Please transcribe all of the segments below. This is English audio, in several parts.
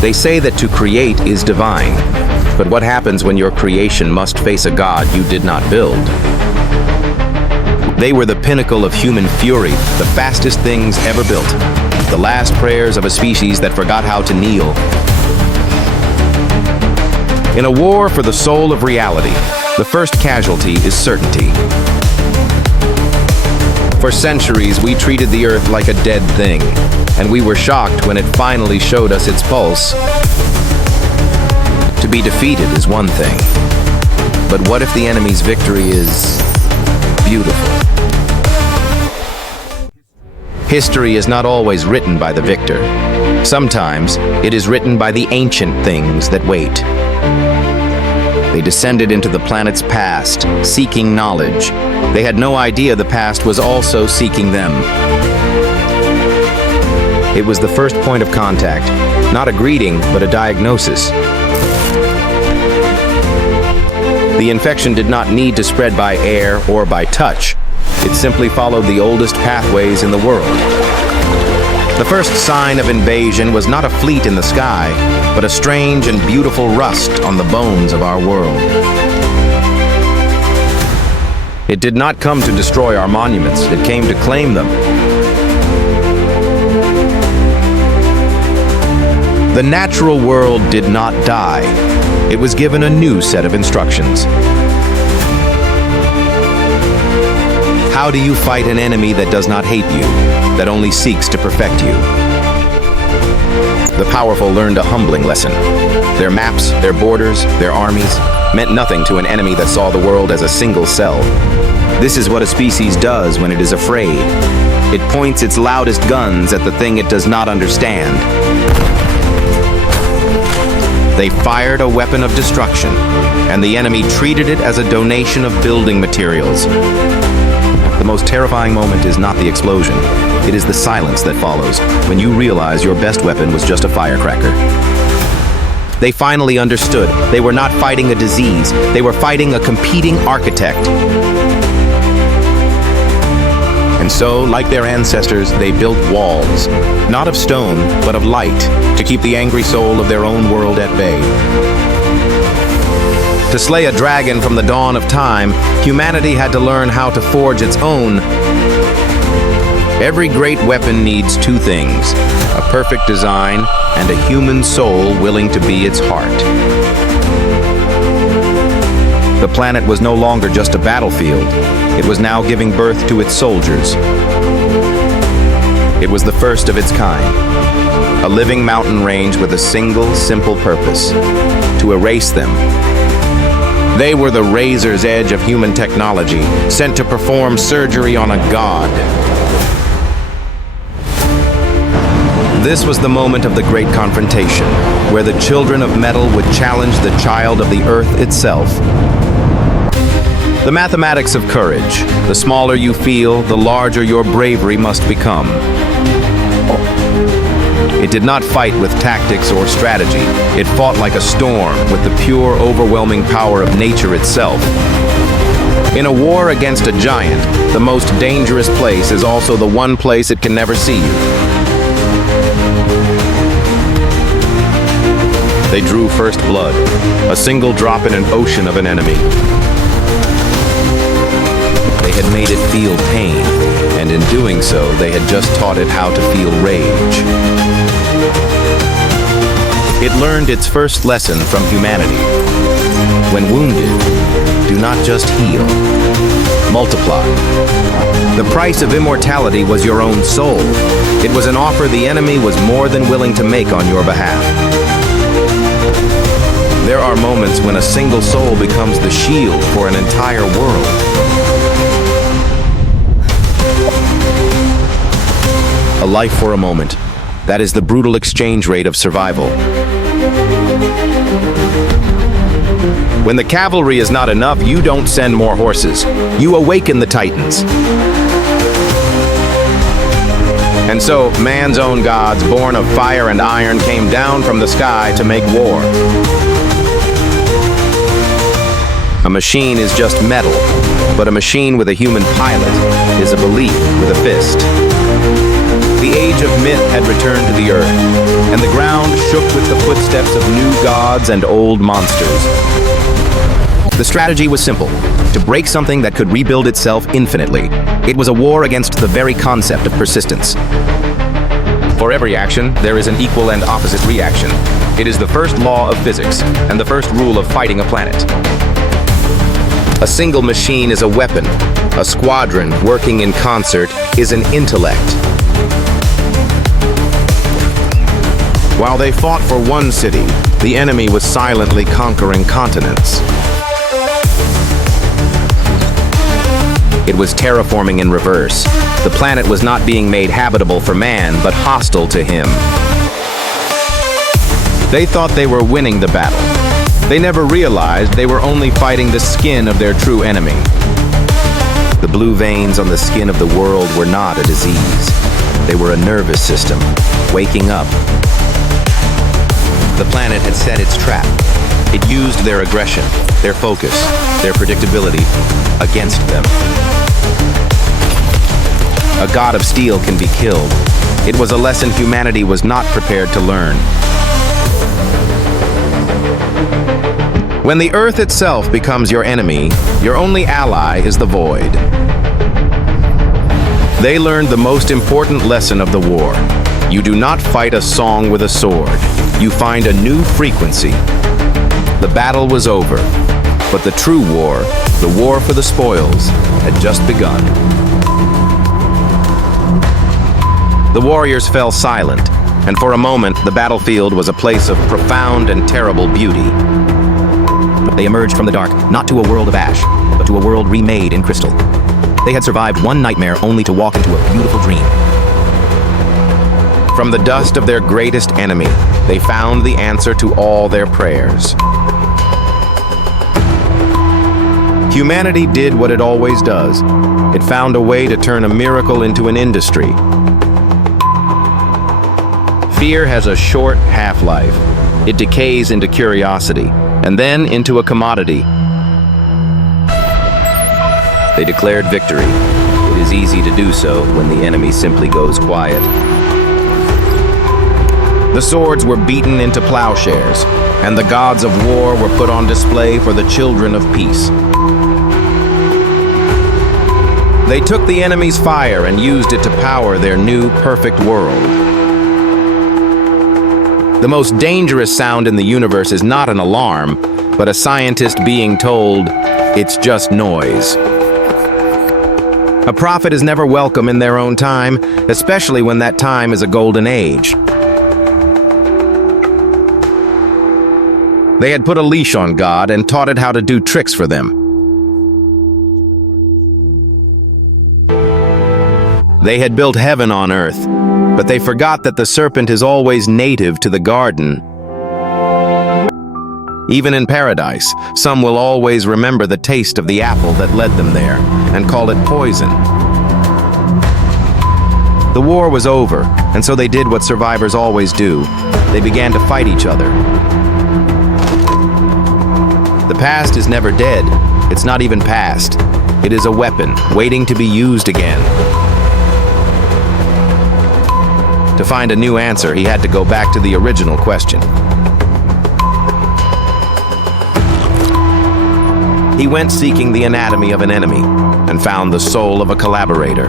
They say that to create is divine, but what happens when your creation must face a god you did not build? They were the pinnacle of human fury, the fastest things ever built, the last prayers of a species that forgot how to kneel. In a war for the soul of reality, the first casualty is certainty. For centuries, we treated the Earth like a dead thing, and we were shocked when it finally showed us its pulse. To be defeated is one thing, but what if the enemy's victory is beautiful? History is not always written by the victor. Sometimes it is written by the ancient things that wait. They descended into the planet's past, seeking knowledge. They had no idea the past was also seeking them. It was the first point of contact, not a greeting, but a diagnosis. The infection did not need to spread by air or by touch. It simply followed the oldest pathways in the world. The first sign of invasion was not a fleet in the sky, but a strange and beautiful rust on the bones of our world. It did not come to destroy our monuments, it came to claim them. The natural world did not die. It was given a new set of instructions. How do you fight an enemy that does not hate you, that only seeks to perfect you? The powerful learned a humbling lesson. Their maps, their borders, their armies meant nothing to an enemy that saw the world as a single cell. This is what a species does when it is afraid. It points its loudest guns at the thing it does not understand. They fired a weapon of destruction, and the enemy treated it as a donation of building materials. The most terrifying moment is not the explosion. It is the silence that follows, when you realize your best weapon was just a firecracker. They finally understood. They were not fighting a disease. They were fighting a competing architect. And so, like their ancestors, they built walls, not of stone, but of light, to keep the angry soul of their own world at bay. To slay a dragon from the dawn of time, humanity had to learn how to forge its own. Every great weapon needs two things: a perfect design and a human soul willing to be its heart. The planet was no longer just a battlefield. It was now giving birth to its soldiers. It was the first of its kind. A living mountain range with a single, simple purpose: to erase them. They were the razor's edge of human technology, sent to perform surgery on a god. This was the moment of the great confrontation, where the children of metal would challenge the child of the earth itself. The mathematics of courage. The smaller you feel, the larger your bravery must become. It did not fight with tactics or strategy. It fought like a storm with the pure, overwhelming power of nature itself. In a war against a giant, the most dangerous place is also the one place it can never see you. They drew first blood, a single drop in an ocean of an enemy. They had made it feel pain, and in doing so, they had just taught it how to feel rage. It learned its first lesson from humanity. When wounded, do not just heal, multiply. The price of immortality was your own soul. It was an offer the enemy was more than willing to make on your behalf. There are moments when a single soul becomes the shield for an entire world. A life for a moment. That is the brutal exchange rate of survival. When the cavalry is not enough, you don't send more horses. You awaken the titans. And so, man's own gods, born of fire and iron, came down from the sky to make war. A machine is just metal, but a machine with a human pilot is a belief with a fist. The age of myth had returned to the earth, and the ground shook with the footsteps of new gods and old monsters. The strategy was simple: to break something that could rebuild itself infinitely. It was a war against the very concept of persistence. For every action, there is an equal and opposite reaction. It is the first law of physics, and the first rule of fighting a planet. A single machine is a weapon. A squadron working in concert is an intellect. While they fought for one city, the enemy was silently conquering continents. It was terraforming in reverse. The planet was not being made habitable for man, but hostile to him. They thought they were winning the battle. They never realized they were only fighting the skin of their true enemy. The blue veins on the skin of the world were not a disease. They were a nervous system, waking up. The planet had set its trap. It used their aggression, their focus, their predictability against them. A god of steel can be killed. It was a lesson humanity was not prepared to learn. When the earth itself becomes your enemy, your only ally is the void. They learned the most important lesson of the war. You do not fight a song with a sword. You find a new frequency. The battle was over, but the true war, the war for the spoils, had just begun. The warriors fell silent, and for a moment the battlefield was a place of profound and terrible beauty. They emerged from the dark, not to a world of ash, but to a world remade in crystal. They had survived one nightmare only to walk into a beautiful dream. From the dust of their greatest enemy, they found the answer to all their prayers. Humanity did what it always does. It found a way to turn a miracle into an industry. Fear has a short half-life. It decays into curiosity, and then into a commodity. They declared victory. It is easy to do so when the enemy simply goes quiet. The swords were beaten into plowshares, and the gods of war were put on display for the children of peace. They took the enemy's fire and used it to power their new perfect world. The most dangerous sound in the universe is not an alarm, but a scientist being told, it's just noise. A prophet is never welcome in their own time, especially when that time is a golden age. They had put a leash on God and taught it how to do tricks for them. They had built heaven on earth, but they forgot that the serpent is always native to the garden. Even in paradise, some will always remember the taste of the apple that led them there and call it poison. The war was over, and so they did what survivors always do. They began to fight each other. The past is never dead. It's not even past. It is a weapon, waiting to be used again. To find a new answer, he had to go back to the original question. He went seeking the anatomy of an enemy and found the soul of a collaborator.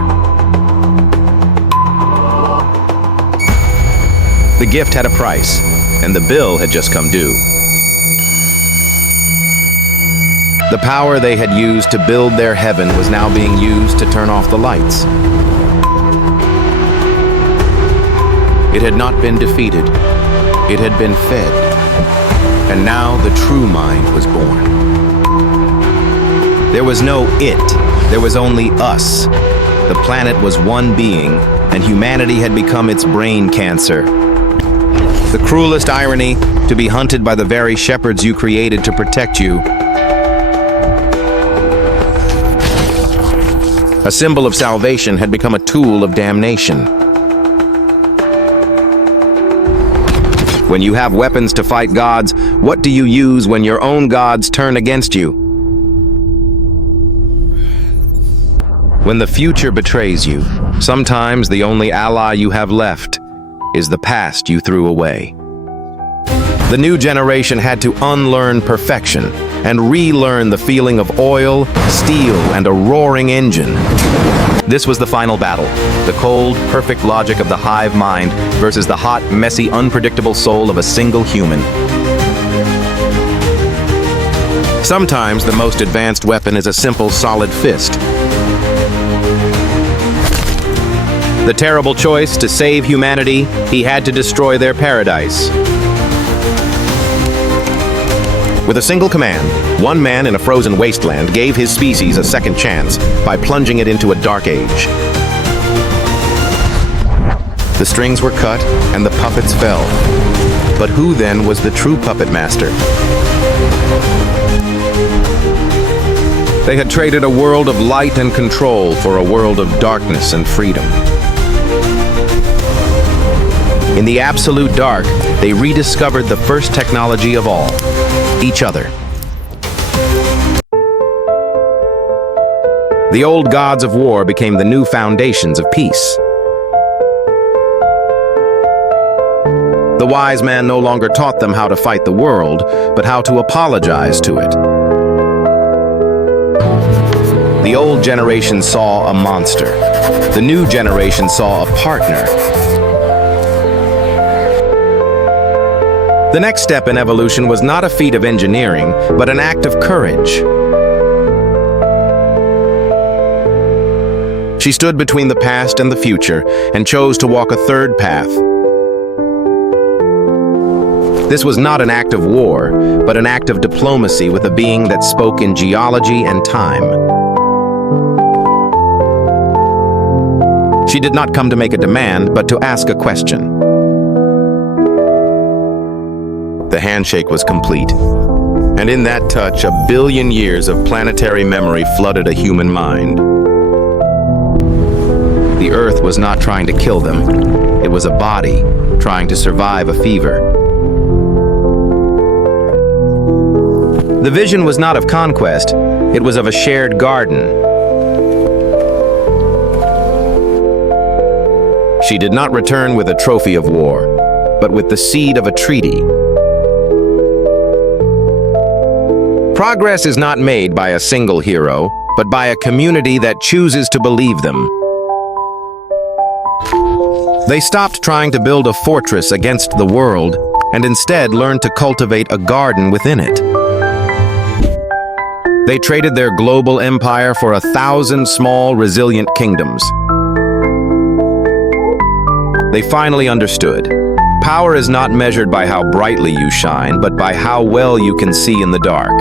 The gift had a price, and the bill had just come due. The power they had used to build their heaven was now being used to turn off the lights. It had not been defeated. It had been fed. And now the true mind was born. There was no it. There was only us. The planet was one being, and humanity had become its brain cancer. The cruelest irony, to be hunted by the very shepherds you created to protect you. A symbol of salvation had become a tool of damnation. When you have weapons to fight gods, what do you use when your own gods turn against you? When the future betrays you, sometimes the only ally you have left is the past you threw away. The new generation had to unlearn perfection and relearn the feeling of oil, steel, and a roaring engine. This was the final battle, the cold, perfect logic of the hive mind versus the hot, messy, unpredictable soul of a single human. Sometimes the most advanced weapon is a simple, solid fist. The terrible choice to save humanity, he had to destroy their paradise. With a single command, one man in a frozen wasteland gave his species a second chance by plunging it into a dark age. The strings were cut and the puppets fell. But who then was the true puppet master? They had traded a world of light and control for a world of darkness and freedom. In the absolute dark, they rediscovered the first technology of all, each other. The old gods of war became the new foundations of peace. The wise man no longer taught them how to fight the world, but how to apologize to it. The old generation saw a monster. The new generation saw a partner. The next step in evolution was not a feat of engineering, but an act of courage. She stood between the past and the future and chose to walk a third path. This was not an act of war, but an act of diplomacy with a being that spoke in geology and time. She did not come to make a demand, but to ask a question. The handshake was complete, and in that touch, 1 billion years of planetary memory flooded a human mind. The Earth was not trying to kill them. It was a body trying to survive a fever. The vision was not of conquest, it was of a shared garden. She did not return with a trophy of war, but with the seed of a treaty. Progress is not made by a single hero, but by a community that chooses to believe them. They stopped trying to build a fortress against the world, and instead learned to cultivate a garden within it. They traded their global empire for 1,000 small, resilient kingdoms. They finally understood. Power is not measured by how brightly you shine, but by how well you can see in the dark.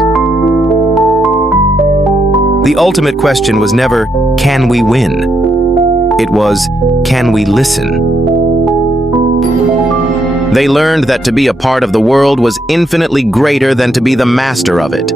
The ultimate question was never, can we win? It was, can we listen? They learned that to be a part of the world was infinitely greater than to be the master of it.